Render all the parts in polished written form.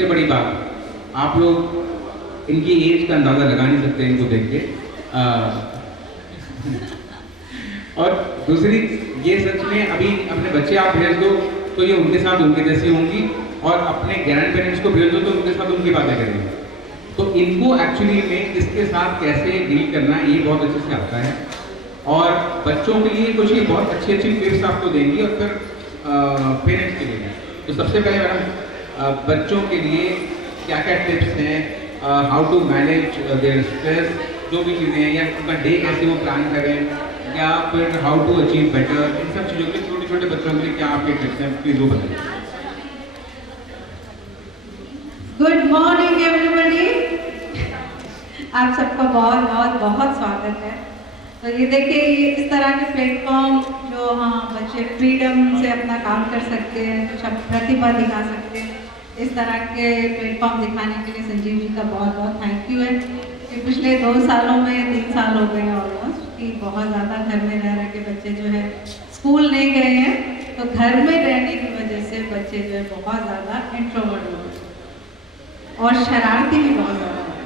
सबसे बड़ी बात, आप लोग इनकी एज का अंदाज़ा लगा नहीं सकते इनको देख के। और दूसरी, ये सच में अभी अपने बच्चे आप भेज दो तो ये उनके साथ उनके जैसी होंगी, और अपने ग्रैंड पेरेंट्स को भेज दो तो उनके साथ उनकी बातें करेंगे। तो इनको एक्चुअली में इसके साथ कैसे डील करना है ये बहुत अच्छे से आता है। और बच्चों के लिए कुछ ये बहुत अच्छी अच्छी टिप्स आपको देंगी, और फिर पेरेंट्स के लिए। तो सबसे पहले मैडम, बच्चों के लिए क्या क्या टिप्स हैं, how to manage their stress, जो भी चीज़ें हैं, या उनका डे कैसे वो प्लान करें, या फिर हाउ टू अचीव बेटर, इन सब चीज़ों के लिए छोटे छोटे बच्चों के लिए क्या आपके टिप्स हैं, प्लीज़ वो बताइए। गुड मॉर्निंग एवरीबॉडी, आप सबका बहुत बहुत बहुत स्वागत है। तो ये देखिए, ये इस तरह के प्लेटफॉर्म जो हाँ बच्चे फ्रीडम से अपना काम कर सकते हैं, कुछ प्रतिभा दिखा सकते हैं, इस तरह के प्लेटफॉर्म दिखाने के लिए संजीव जी का बहुत बहुत थैंक यू है कि पिछले 2 सालों में 3 साल हो गए ऑलमोस्ट कि बहुत ज़्यादा घर में रह के बच्चे जो है स्कूल नहीं गए हैं, तो घर में रहने की वजह से बच्चे जो है बहुत ज़्यादा इंट्रोवर्ट हो गए और शरारती भी बहुत ज़्यादा है,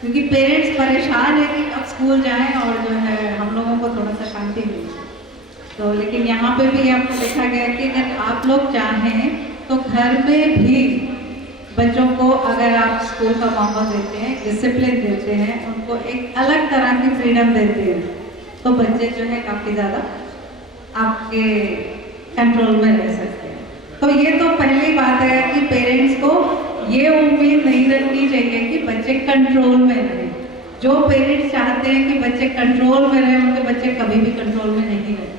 क्योंकि पेरेंट्स परेशान है कि अब स्कूल जाएं और जो है हम लोगों को थोड़ा सा शांति मिले। तो लेकिन यहाँ पे भी आपको देखा गया कि अगर आप लोग चाहें तो घर में भी बच्चों को अगर आप स्कूल का माहौल देते हैं, डिसिप्लिन देते हैं, उनको एक अलग तरह की फ्रीडम देते हैं, तो बच्चे जो है काफ़ी ज़्यादा आपके कंट्रोल में रह सकते हैं। तो ये तो पहली बात है कि पेरेंट्स को ये उम्मीद नहीं रखनी चाहिए कि बच्चे कंट्रोल में रहें। जो पेरेंट्स चाहते हैं कि बच्चे कंट्रोल में रहें, उनके बच्चे कभी भी कंट्रोल में नहीं रहते।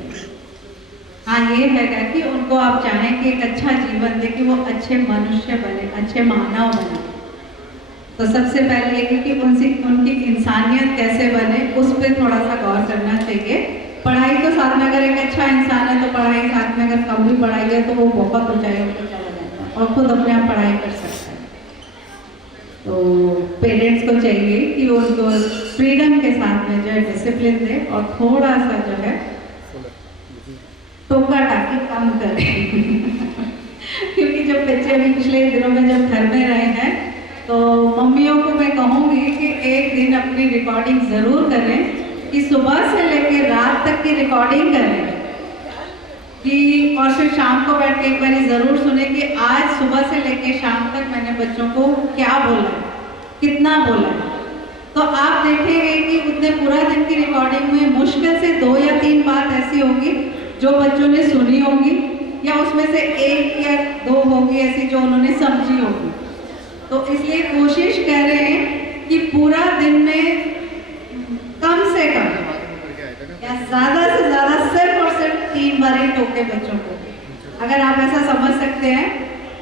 हाँ, ये है कि उनको आप चाहें कि एक अच्छा जीवन दें, कि वो अच्छे मनुष्य बने, अच्छे मानव बने। तो सबसे पहले ये कि उनकी इंसानियत कैसे बने, उस पर थोड़ा सा गौर करना चाहिए। पढ़ाई तो साथ में, अगर एक अच्छा इंसान है तो पढ़ाई साथ में, अगर कम भी पढ़ाई है तो वो बहुत ऊंचाई पर चला जाता है और खुद अपने आप पढ़ाई कर सकता है। तो पेरेंट्स को चाहिए कि उनको फ्रीडम के साथ में जो है डिसिप्लिन दे, और थोड़ा सा जो है टोका टाकी कम करें क्योंकि जब बच्चे अभी पिछले दिनों में जब घर में रहे हैं, तो मम्मियों को मैं कहूँगी कि एक दिन अपनी रिकॉर्डिंग ज़रूर करें, कि सुबह से लेकर रात तक की रिकॉर्डिंग करें, कि और फिर शाम को बैठ के एक बार ज़रूर सुने कि आज सुबह से लेकर शाम तक मैंने बच्चों को क्या बोला, कितना बोला। तो आप देखेंगे कि उतने पूरा दिन की रिकॉर्डिंग में मुश्किल से 2 या 3 बात ऐसी होगी जो बच्चों ने सुनी होंगी, या उसमें से 1 या 2 होगी ऐसी जो उन्होंने समझी होगी। तो इसलिए कोशिश कर रहे हैं कि पूरा दिन में कम से कम या ज़्यादा से ज़्यादा सिर्फ और सिर्फ 3 बार ही टोके बच्चों को। अगर आप ऐसा समझ सकते हैं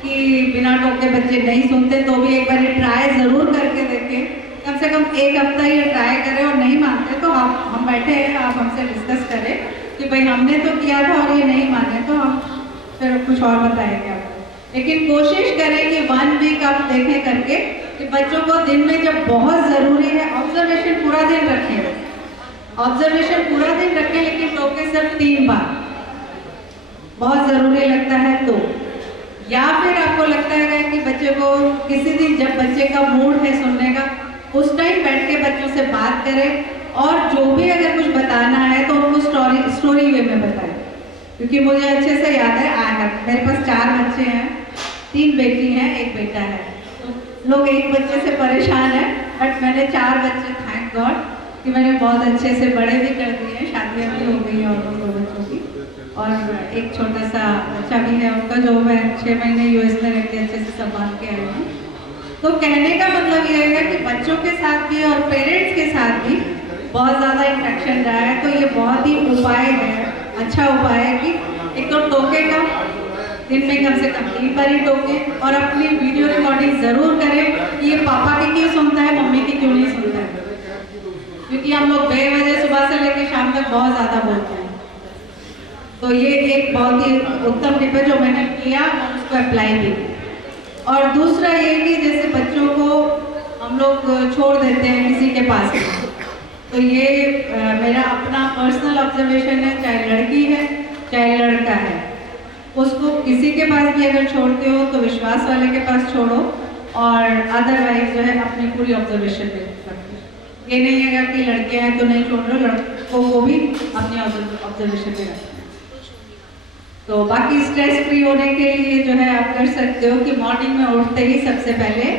कि बिना टोके बच्चे नहीं सुनते, तो भी एक बार ट्राई ज़रूर करके देखें। कम से कम 1 हफ्ता ये ट्राई करें, और नहीं मानते तो हम बैठे हैं, आप हमसे डिस्कस करें कि भाई हमने तो किया था और ये नहीं माने, तो हम फिर कुछ और बताएंगे आपको। लेकिन कोशिश करें कि 1 वीक आप देखें करके कि बच्चों को दिन में जब बहुत ज़रूरी है, ऑब्जर्वेशन पूरा दिन रखें, ऑब्जर्वेशन पूरा दिन रखें, लेकिन टोके सिर्फ 3 बार बहुत ज़रूरी लगता है तो। या फिर आपको लगता है कि बच्चे को किसी दिन जब बच्चे का मूड है सुनने का, उस टाइम बैठ के बच्चों से बात करें, और जो भी अगर कुछ बताना है तो उनको स्टोरी वे में बताएं। क्योंकि मुझे अच्छे से याद है, मेरे पास 4 बच्चे हैं, 3 बेटी हैं, 1 बेटा है। तो लोग एक बच्चे से परेशान हैं, बट मैंने 4 बच्चे, थैंक गॉड कि मैंने बहुत अच्छे से बड़े भी कर दिए हैं, शादियाँ भी हो गई हैं और 2 बच्चों की, और एक छोटा सा बच्चा भी है उनका, जो मैं 6 महीने US में रहते अच्छे से संभाल के आई हूँ। तो कहने का मतलब ये है कि बच्चों के साथ भी और पेरेंट्स के साथ भी बहुत ज़्यादा इंटरेक्शन रहा है। तो ये बहुत ही उपाय है, अच्छा उपाय है कि एक तो टोके का दिन में कम से कम 3 बार ही टोके, और अपनी वीडियो रिकॉर्डिंग ज़रूर करें कि ये पापा की क्यों सुनता है, मम्मी की क्यों नहीं सुनता है। क्योंकि हम लोग बेवजह सुबह से लेकर शाम तक बहुत ज़्यादा बोलते हैं। तो ये एक बहुत ही उत्तम टिप है जो मैंने किया, उसको अप्लाई भी। और दूसरा ये कि जैसे बच्चों को हम लोग छोड़ देते हैं किसी के पास, तो ये मेरा अपना पर्सनल ऑब्जर्वेशन है, चाहे लड़की है चाहे लड़का है। उसको किसी के पास भी अगर छोड़ते हो तो विश्वास वाले के पास छोड़ो, और अदरवाइज जो है अपनी पूरी ऑब्जर्वेशन पे रखो। ये नहीं है कि लड़के हैं तो नहीं छोड़ रहे, लड़कों को भी अपनी ऑब्जर्वेशन पे रखना है। तो बाकी स्ट्रेस फ्री होने के लिए जो है आप कर सकते हो कि मॉर्निंग में उठते ही सबसे पहले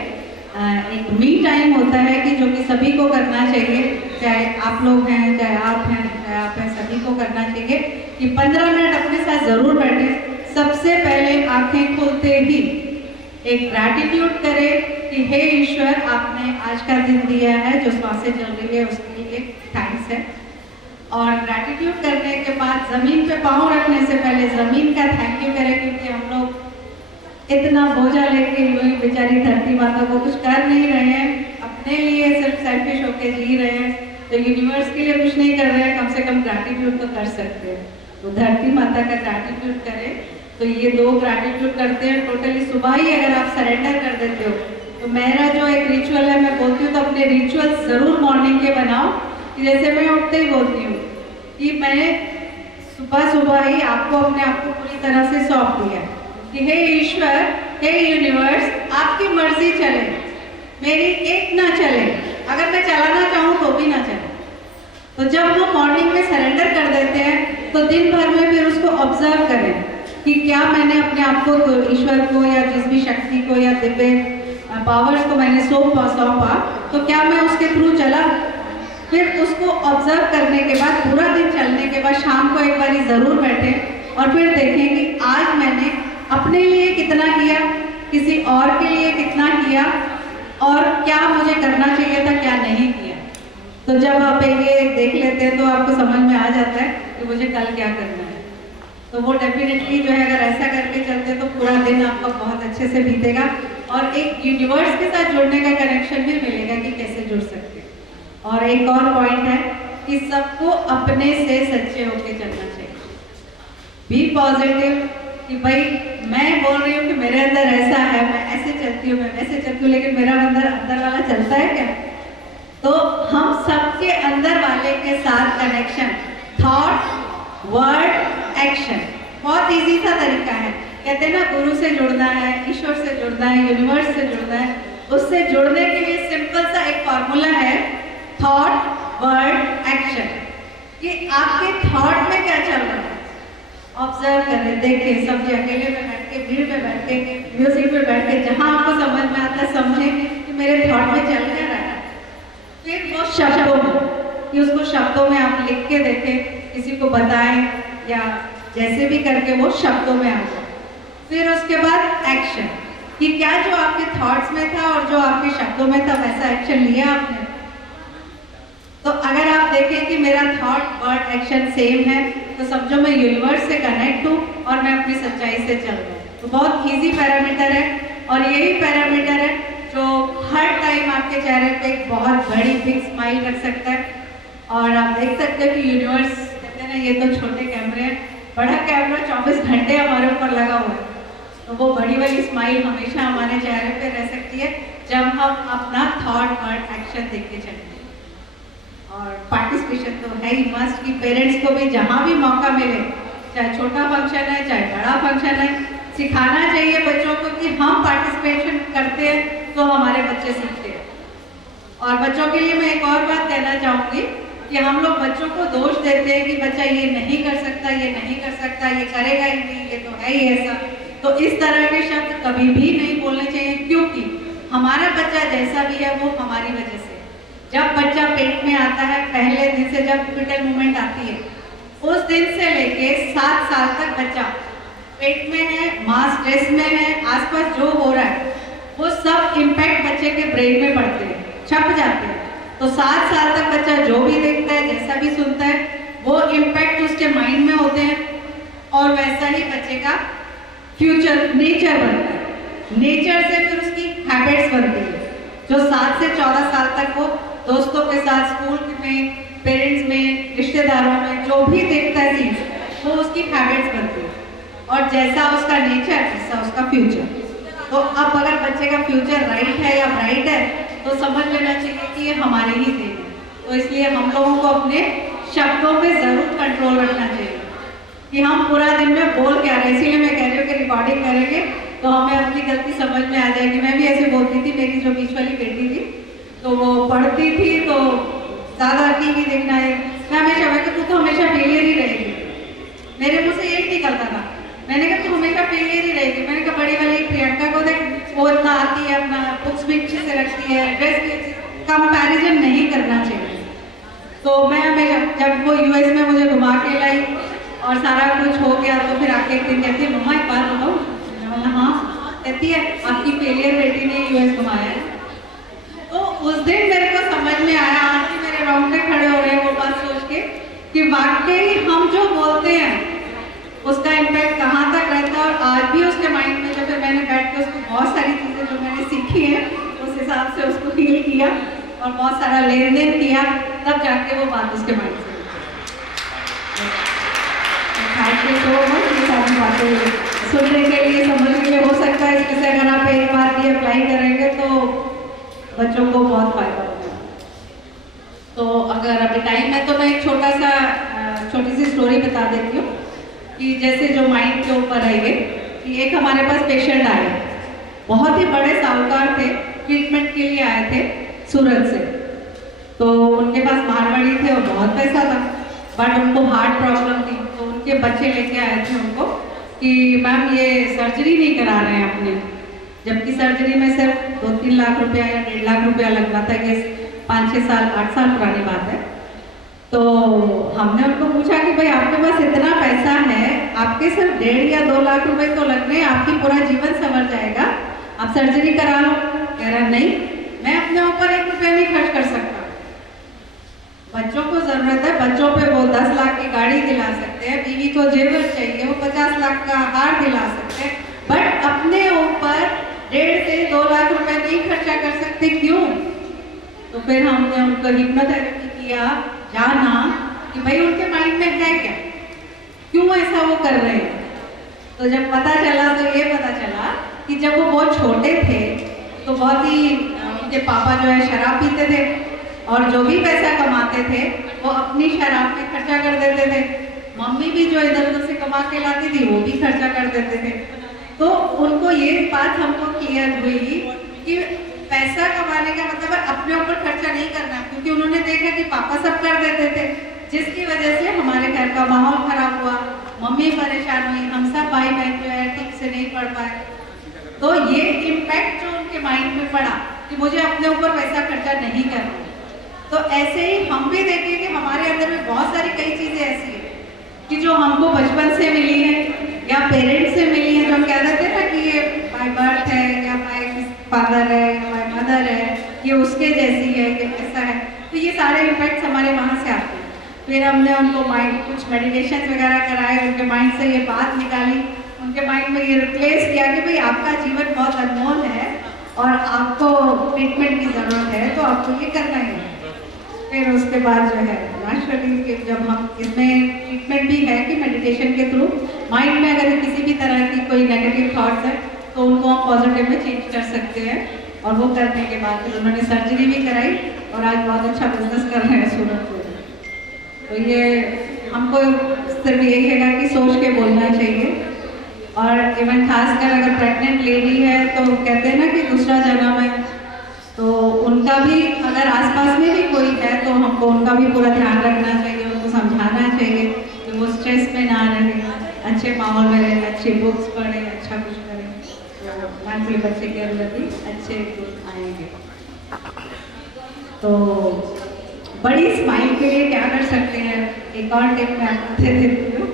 एक मी टाइम होता है कि जो कि सभी को करना चाहिए, चाहे आप लोग हैं, चाहे आप हैं, चाहे आप हैं, सभी को करना चाहिए कि 15 मिनट अपने साथ ज़रूर बैठें। सबसे पहले आंखें खुलते ही एक ग्रैटिट्यूड करें कि हे ईश्वर, आपने आज का दिन दिया है, जो सांसें चल रही है उसके लिए थैंक्स है। और ग्रैटिट्यूड करने के बाद ज़मीन पे पाँव रखने से पहले ज़मीन का थैंक यू करें, क्योंकि हम लोग इतना बोझा लेके बेचारी धरती माता को कुछ कर नहीं रहे हैं, अपने लिए सिर्फ सेल्फिश होके जी रहे हैं, तो यूनिवर्स के लिए कुछ नहीं कर रहे हैं, कम से कम ग्रैटिट्यूड तो कर सकते हैं। तो धरती माता का ग्रैटिट्यूड करें। तो ये 2 ग्रैटिट्यूड करते हैं टोटली। सुबह ही अगर आप सरेंडर कर देते हो, तो मेरा जो एक रिचुअल है, मैं बोलती हूँ तो अपने रिचुअल ज़रूर मॉर्निंग के बनाओ, कि जैसे मैं उठते ही बोलती हूँ कि मैंने सुबह सुबह ही आपको अपने आप को पूरी तरह से सौंप दिया कि हे ईश्वर, हे यूनिवर्स, आपकी मर्जी चले, मेरी एक ना चले, अगर मैं चलाना चाहूँ तो भी ना चले। तो जब हम मॉर्निंग में सरेंडर कर देते हैं तो दिन भर में फिर उसको ऑब्जर्व करें कि क्या मैंने अपने आप को ईश्वर को या जिस भी शक्ति को या दिव्य पावर्स को मैंने सौंपा, तो क्या मैं उसके थ्रू चला। फिर उसको ऑब्जर्व करने के बाद, पूरा दिन चलने के बाद शाम को एक बारी ज़रूर बैठें और फिर देखें कि आज मैंने अपने लिए कितना किया, किसी और के लिए कितना किया, और क्या मुझे करना चाहिए था, क्या नहीं किया। तो जब आप ये देख लेते हैं तो आपको समझ में आ जाता है कि मुझे कल क्या करना है। तो वो डेफिनेटली जो है अगर ऐसा करके चलते तो पूरा दिन आपका बहुत अच्छे से बीतेगा, और एक यूनिवर्स के साथ जुड़ने का कनेक्शन भी मिलेगा कि कैसे जुड़ सकते हैं। और एक और पॉइंट है कि सबको अपने से सच्चे होके चलना चाहिए। बी पॉजिटिव कि भाई मैं बोल रही हूँ कि मेरे अंदर ऐसा है, मैं ऐसे चलती हूँ, मैं वैसे चलती हूँ, लेकिन मेरा अंदर वाला चलता है क्या? तो हम सबके अंदर वाले के साथ कनेक्शन, थॉट, वर्ड, एक्शन, बहुत इजी सा तरीका है। कहते हैं ना, गुरु से जुड़ना है, ईश्वर से जुड़ना है, यूनिवर्स से जुड़ना है। उससे जुड़ने के लिए सिंपल सा एक फॉर्मूला है, थॉट, वर्ड, एक्शन। कि आपके थॉट में क्या चल रहा है, ऑब्जर्व करें, देखें, समझे, अकेले में बैठ के, भीड़ में बैठ के, म्यूजिक में बैठ के, जहाँ आपको समझ में आता है समझें कि मेरे थॉट में चल क्या रहा है। फिर वो शब्दों में, कि उसको शब्दों में आप लिख के देखें, किसी को बताएं या जैसे भी करके वो शब्दों में आ जाए। फिर उसके बाद एक्शन, कि क्या जो आपके थॉट्स में था और जो आपके शब्दों में था वैसा एक्शन लिया आपने। तो अगर आप देखें कि मेरा थॉट, वर्ड, एक्शन सेम है, तो समझो मैं यूनिवर्स से कनेक्ट हूँ और मैं अपनी सच्चाई से चल रहा हूँ। तो बहुत इजी पैरामीटर है, और यही पैरामीटर है जो हर टाइम आपके चेहरे पे एक बहुत बड़ी बिग स्माइल रख सकता है। और आप देख सकते हो कि यूनिवर्स, कहते हैं ना, ये तो छोटे कैमरे हैं, बड़ा कैमरा 24 घंटे हमारे ऊपर लगा हुआ है। तो वो बड़ी वाली स्माइल हमेशा हमारे चेहरे पे रह सकती है जब हम अपना थॉट, वर्ड, एक्शन देखते चलते हैं। और पार्टिसिपेशन तो है ही मस्ट, कि पेरेंट्स को भी जहाँ भी मौका मिले, चाहे छोटा फंक्शन है चाहे बड़ा फंक्शन है, सिखाना चाहिए बच्चों को कि हम पार्टिसिपेशन करते हैं तो हमारे बच्चे सीखते हैं। और बच्चों के लिए मैं एक और बात कहना चाहूँगी कि हम लोग बच्चों को दोष देते हैं कि बच्चा ये नहीं कर सकता, ये नहीं कर सकता, ये करेगा ही नहीं, ये तो है ही ऐसा। तो इस तरह के शब्द कभी भी नहीं बोलने चाहिए, क्योंकि हमारा बच्चा जैसा भी है वो हमारी वजह से। जब बच्चा पेट में आता है, पहले दिन से जब फीटल मूवमेंट आती है, उस दिन से लेके 7 साल तक बच्चा पेट में है, माँ स्ट्रेस में है, आसपास जो हो रहा है वो सब इम्पैक्ट बच्चे के ब्रेन में पड़ते हैं, छप जाते हैं। तो 7 साल तक बच्चा जो भी देखता है, जैसा भी सुनता है, वो इम्पैक्ट उसके माइंड में होते हैं, और वैसा ही बच्चे का फ्यूचर नेचर बनता है। नेचर से फिर उसकी हैबिट्स बनती है, जो 7 से 14 साल तक वो दोस्तों के साथ, स्कूल में, पेरेंट्स में, रिश्तेदारों में जो भी देखता है चीज, वो उसकी हैबिट्स बनती है। और जैसा उसका नेचर वैसा उसका फ्यूचर। तो अब अगर बच्चे का फ्यूचर राइट है या ब्राइट है, तो समझ लेना चाहिए कि ये हमारी ही देन है। तो इसलिए हम लोगों को अपने शब्दों पे ज़रूर कंट्रोल रखना चाहिए। कि हम पूरा दिन में बोल क्या रहे, इसीलिए मैं कह रही हूँ कि रिकॉर्डिंग करेंगे तो हमें अपनी गलती समझ में आ जाएगी। मैं भी ऐसे बोलती थी, मेरी जो बीच वाली बेटी थी तो वो पढ़ती थी तो ज़्यादा टीवी देखना है, मैं हमेशा मैं तू तो हमेशा फेलियर ही रहेगी, मेरे मुँह से यही निकलता था। मैंने कहा तू हमेशा फेलियर ही रहेगी। मैंने कहा बड़ी वाली प्रियंका को देख, वो इतना आती है, अपना बुक्स भी अच्छे से रखती है, ड्रेस भी अच्छी, कंपैरिजन नहीं करना चाहिए। तो मैं हमेशा जब वो यूएस में मुझे घुमा के लाई और सारा कुछ हो गया तो फिर आके एक दिन कहती है मम्मा एक बात बताओ, मैंने हाँ, कहती है आपकी फेलियर बेटी ने यूएस घुमाया है। तो उस दिन मेरे को समझ में आया, आज भी मेरे रोंगटे खड़े हो रहे हैं वो बात सोच के कि वाकई हम जो बोलते हैं उसका इम्पैक्ट कहाँ तक रहता है। और आज भी उसके माइंड में, जब मैंने बैठ के उसको बहुत सारी चीज़ें जो मैंने सीखी है उस हिसाब से उसको फील किया और बहुत सारा लेन देन किया, तब जाके वो बात उसके माइंड से। थैंक यू सो मच ये सारी बातें सुनने के लिए, समझने के लिए। हो सकता है इसमें से अगर आप एक बार ये अप्लाई करेंगे तो बच्चों को बहुत फायदा होगा। तो अगर अभी टाइम है तो मैं एक छोटी सी स्टोरी बता देती हूँ कि जैसे जो माइंड के ऊपर है ये, कि एक हमारे पास पेशेंट आए, बहुत ही बड़े साहूकार थे, ट्रीटमेंट के लिए आए थे सूरत से। तो उनके पास मारवाड़ी थे और बहुत पैसा था, बट उनको हार्ट प्रॉब्लम थी। तो उनके बच्चे लेके आए थे उनको कि मैम ये सर्जरी नहीं करा रहे हैं अपने, जबकि सर्जरी में सिर्फ 2-3 लाख रुपया या 1.5 लाख रुपया लग रहा था, कि 5-6 साल 8 साल पुरानी बात है। तो हमने उनको पूछा कि भाई आपके पास इतना पैसा है, आपके सिर्फ 1.5 या 2 लाख रुपए तो लग रहे हैं, आपकी पूरा जीवन संवर जाएगा, आप सर्जरी करा लो। कह रहा नहीं, मैं अपने ऊपर 1 रुपया नहीं खर्च कर सकता, बच्चों को जरूरत है, बच्चों पे वो 10 लाख की गाड़ी दिला सकते हैं, बीवी को जेवर चाहिए, वो 50 लाख का हार दिला सकते हैं, बट अपने ऊपर 1.5 से 2 लाख रुपए नहीं खर्चा कर सकते, क्यों? तो फिर हमने उनको हिप्नोथेरेपी किया, जाना कि भाई उनके माइंड में है क्या, क्यों ऐसा वो कर रहे हैं। तो जब पता चला तो ये पता चला कि जब वो बहुत छोटे थे तो बहुत ही उनके पापा जो है शराब पीते थे और जो भी पैसा कमाते थे वो अपनी शराब पे खर्चा कर देते थे। मम्मी भी जो इधर उधर से कमा के लाती थी वो भी खर्चा कर देते थे। तो उनको ये बात हमको क्लियर हुई कि पैसा कमाने का मतलब है अपने ऊपर खर्चा नहीं करना, क्योंकि उन्होंने देखा कि पापा सब कर देते थे, जिसकी वजह से हमारे घर का माहौल खराब हुआ, मम्मी परेशान हुई, हम सब भाई बहन जो है ठीक से नहीं पढ़ पाए। तो ये इम्पैक्ट जो उनके माइंड में पड़ा कि मुझे अपने ऊपर पैसा खर्चा नहीं करना। तो ऐसे ही हम भी देखें कि हमारे अंदर में बहुत सारी कई चीज़ें ऐसी हैं कि जो हमको बचपन से मिली है या पेरेंट्स से मिली है, जो हम कह देते हैं ना कि ये बाय बर्थ है या बाय फादर है या बाय मदर है, ये उसके जैसी है, ये ऐसा है। तो ये सारे इम्पैक्ट्स हमारे वहाँ से आते हैं। फिर हमने उनको माइंड कुछ मेडिटेशन वगैरह कराए, उनके माइंड से ये बात निकाली, उनके माइंड में ये रिप्लेस किया कि भाई आपका जीवन बहुत अनमोल है और आपको ट्रीटमेंट की ज़रूरत है, तो आपको ये करना ही है। फिर उसके बाद जो है नेचुरली जब हम इसमें ट्रीटमेंट भी है कि मेडिटेशन के थ्रू माइंड में अगर किसी भी तरह की कोई नेगेटिव थॉट्स है तो उनको हम पॉजिटिव में चेंज कर सकते हैं। और वो करने के बाद फिर उन्होंने सर्जरी भी कराई और आज बहुत अच्छा बिजनेस कर रहे हैं सूरत में। तो ये हमको सिर्फ यही है कि सोच के बोलना चाहिए। और इवन खासकर अगर प्रेग्नेंट लेडी है तो कहते हैं ना कि दूसरा जन्म है, तो उनका भी अगर आसपास में भी कोई है तो हमको उनका भी पूरा ध्यान रखना चाहिए, उनको समझाना चाहिए कि वो स्ट्रेस में ना रहे, अच्छे माहौल में रहे, अच्छे बुक्स पढ़े, अच्छा कुछ करें, तो मेंटली बच्चे के अंदर भी अच्छे गुण आएंगे। तो बड़ी स्माइल के लिए क्या कर सकते हैं, एक और टिप मैं आपको दे देती हूँ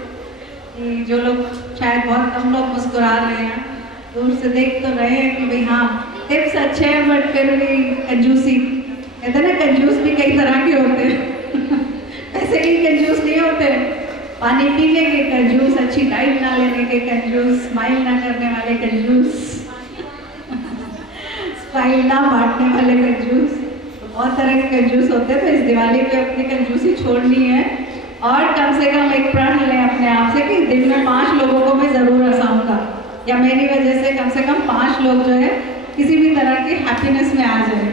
कि जो लोग शायद बहुत कम लोग मुस्कुरा रहे हैं, दूर से देख तो रहे हैं कि भाई हाँ टिप्स अच्छे हैं, बट फिर भी कंजूसी, कहते हैं ना कंजूस भी कई तरह के होते हैं पैसे के कंजूस नहीं होते, पानी पीने के कंजूस, अच्छी डाइट ना लेने के कंजूस, स्माइल ना करने वाले कंजूस स्माइल ना बांटने वाले कंजूस, तो बहुत तरह के कंजूस होते हैं। तो इस दिवाली पे अपनी कंजूसी छोड़नी है और कम से कम एक प्रण लें अपने आप से कि दिन में 5 लोगों को मैं ज़रूर हंसाऊंगा, या मेरी वजह से कम 5 लोग जो है किसी भी तरह की हैप्पीनेस में आ जाए।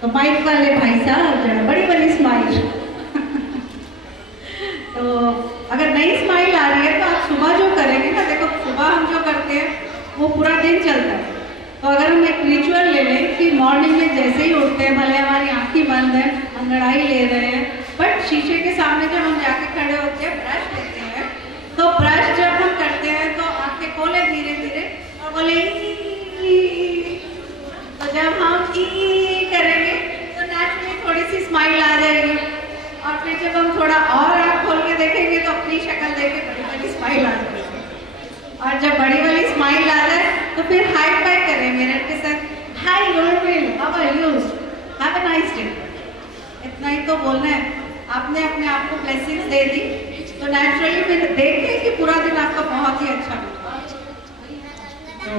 तो माइक वाले भाई साहब जो है बड़ी बड़ी स्माइल तो अगर नई स्माइल आ रही है तो आप सुबह जो करेंगे ना, देखो सुबह हम जो करते हैं वो पूरा दिन चलता है। तो अगर हम एक रिचुअल ले लें कि मॉर्निंग में जैसे ही उठते हैं, भले हमारी आँखें बंद है, अंगड़ाई ले रहे हैं, बट शीशे के सामने जब हम जाके खड़े होते हैं, ब्रश लेते हैं, तो ब्रश जब हम करते हैं तो आँखें खोले धीरे धीरे और बोले ई। तो जब हम ई करेंगे तो नेचुरली थोड़ी सी स्माइल आ जाएगी, और फिर जब हम थोड़ा और आँख खोल के देखेंगे तो अपनी शक्ल देख के बड़ी बड़ी स्माइल आ जाएगी। और जब बड़ी वाली स्माइल आ जाए तो फिर हाई फाई करें मेरे के साथ, hi Goldwill, how are you, have a nice day. इतना ही तो बोलना है। आपने अपने आप को ब्लेसिंग्स दे दी तो नेचुरली फिर देखें कि पूरा दिन आपका बहुत ही अच्छा होगा। तो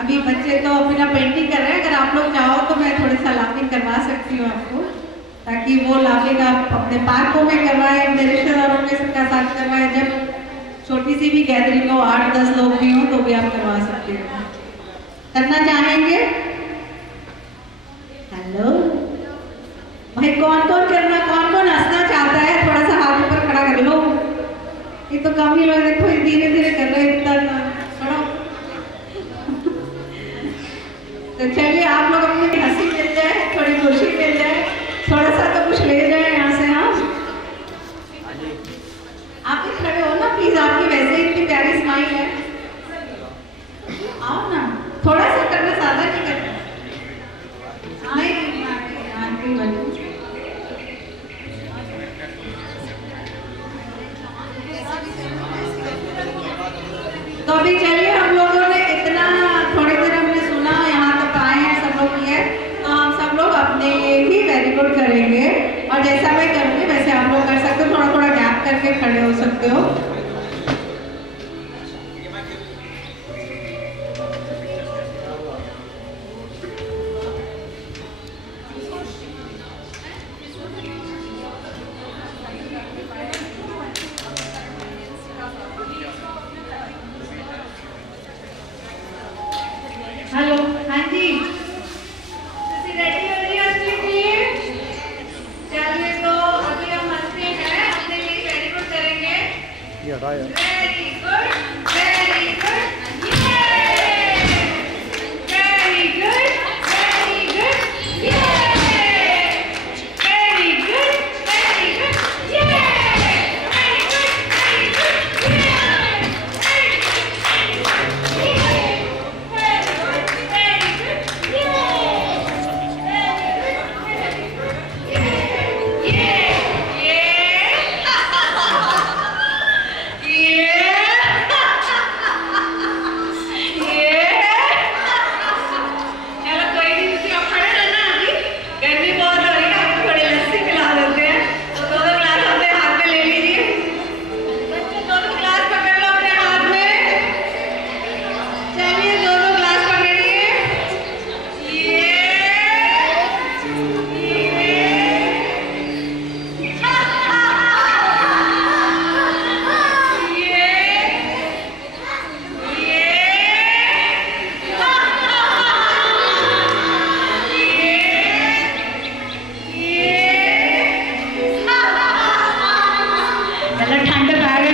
अभी बच्चे तो अपना पेंटिंग कर रहे हैं, अगर आप लोग चाहो तो मैं थोड़ा सा लाफिंग करवा सकती हूँ आपको, ताकि वो लाफिंग आप अपने पार्कों में करवाएं, अपने रिश्तेदारों के साथ करवाएं। जब छोटी सी भी गैदरिंग हो, 8-10 लोग भी हो तो भी आप करवा सकते हो। करना चाहेंगे? हेलो भाई, कौन कौन करना, कौन कौन हंसना चाहता है? थोड़ा सा हाथ ऊपर खड़ा कर लो। ये तो कम ही लोग, देखो धीरे धीरे कर रहे हैं, इतना खड़ा। तो चलिए आप लोग अपनी हंसी मिल जाए, थोड़ी खुशी मिल जाए, थोड़ा सा तो कुछ ले जाए यहाँ से। हाँ, आप भी खड़े हो ना प्लीज, आपकी वैसे ही इतनी प्यारी स्माइल है। आओ ना, थोड़ा सा करना, ज्यादा नहीं करना। तो अभी चलिए, हम लोगों ने इतना थोड़ी देर हमने सुना, यहाँ तक आए हैं सब लोग किए, तो हम सब लोग अपने ही वेरी गुड करेंगे। और जैसा मैं करूँगी वैसे आप लोग कर सकते हो, थोड़ा थोड़ा गैप करके खड़े हो सकते हो। हेलो, हाँ जी, रेडी हो रही है हंसने के लिए? चलिए, तो अभी हम हंसते हैं, अपने लिए वेरी गुड करेंगे। वेरी गुड, वेरी गुड, ये वेरी गुड, वेरी गुड, ये वेरी गुड, वेरी गुड, ये वेरी गुड, वेरी गुड, ठंड पै